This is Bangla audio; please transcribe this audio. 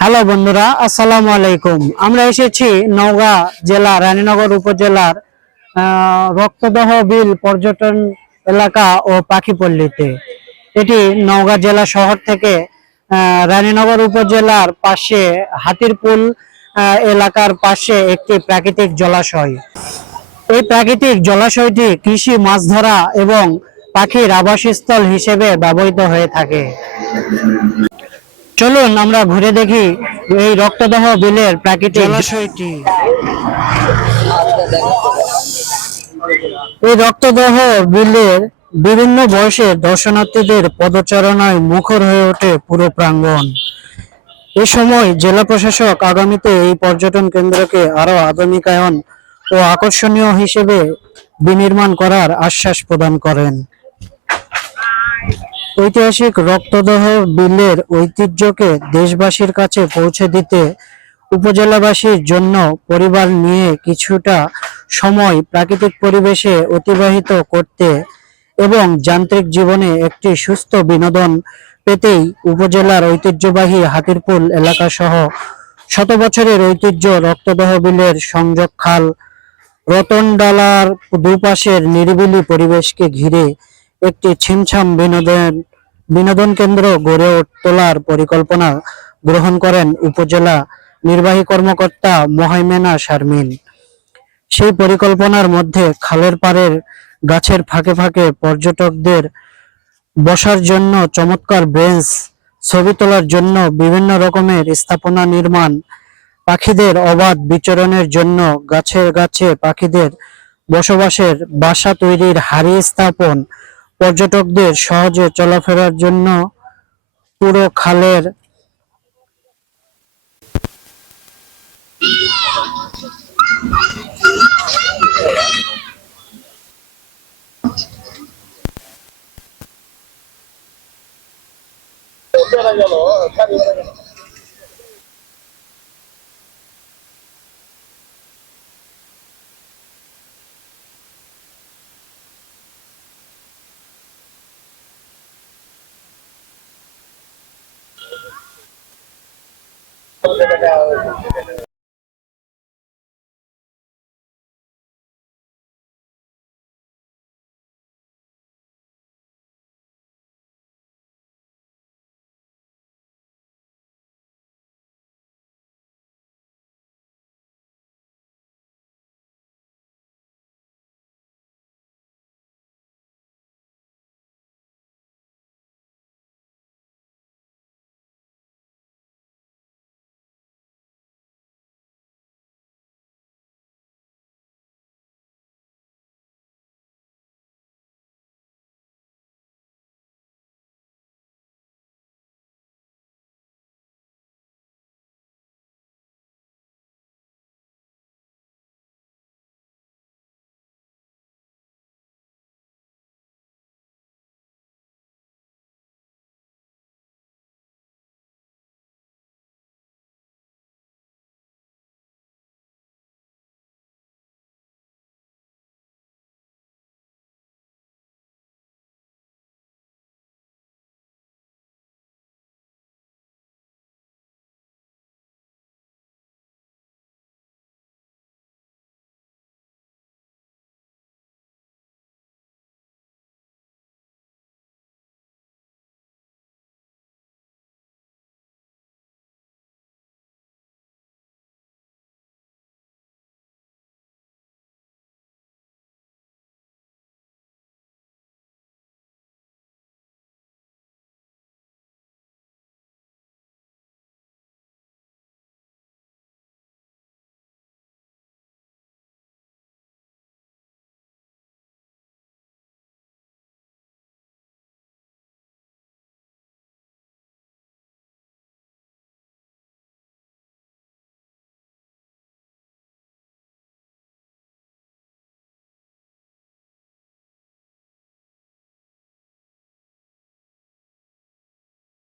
হ্যালো বন্ধুরা, আসসালামু আলাইকুম। আমরা এসেছি নওগাঁ জেলা রানীনগর উপজেলার রক্তদহ বিল পর্যটন এলাকা ও পাখিপল্লীতে। এটি নওগাঁ জেলা শহর থেকে রানীনগর উপজেলার পাশে হাতিরপুল এলাকার পাশে একটি প্রাকৃতিক জলাশয়। এই প্রাকৃতিক জলাশয়টি কৃষি, মাছ ধরা এবং পাখির আবাসস্থল হিসেবে ব্যবহৃত হয়ে থাকে। চলুন আমরা ঘুরে দেখি এই রক্তদহ বিলের প্রাকৃতিক জলাশয়টি। এই রক্তদহ বিলের বিভিন্ন বয়সের দর্শনার্থীদের পদচারণায় মুখর হয়ে ওঠে পুরো প্রাঙ্গণ। এ সময় জেলা প্রশাসক আগামীতে এই পর্যটন কেন্দ্রকে আরো আধুনিকায়ন ও আকর্ষণীয় হিসেবে বিনির্মাণ করার আশ্বাস প্রদান করেন। ঐতিহাসিক রক্তদহ বিলের ঐতিহ্যকে দেশবাসীর কাছে পৌঁছে দিতে উপজেলাবাসীর জন্য পরিবার নিয়ে কিছুটা সময় প্রাকৃতিক পরিবেশে অতিবাহিত করতে এবং যান্ত্রিক জীবনে একটি সুস্থ বিনোদন পেতেই উপজেলার ঐতিহ্যবাহী হাতিরপুল এলাকা সহ শত বছরের ঐতিহ্য রক্তদহ বিলের সংযোগ খাল, রতনডালার দুপাশের নিরিবিলি পরিবেশকে ঘিরে একটি ছিমছাম বিনোদন কেন্দ্র গড়ে তোলার পরিকল্পনা গ্রহণ করেন উপজেলা নির্বাহী কর্মকর্তা মোহাইমেনা শারমিন। সেই পরিকল্পনার মধ্যে খালের পাড়ের গাছের ফাঁকে ফাঁকে পর্যটকদের বসার জন্য চমৎকার বেঞ্চ, ছবি তোলার জন্য বিভিন্ন রকমের স্থাপনা নির্মাণ, পাখিদের অবাধ বিচরণের জন্য গাছে গাছে পাখিদের বসবাসের বাসা তৈরির হাড়ি স্থাপন, পর্যটকদের সহজে চলাফেরার জন্য পুরো খালের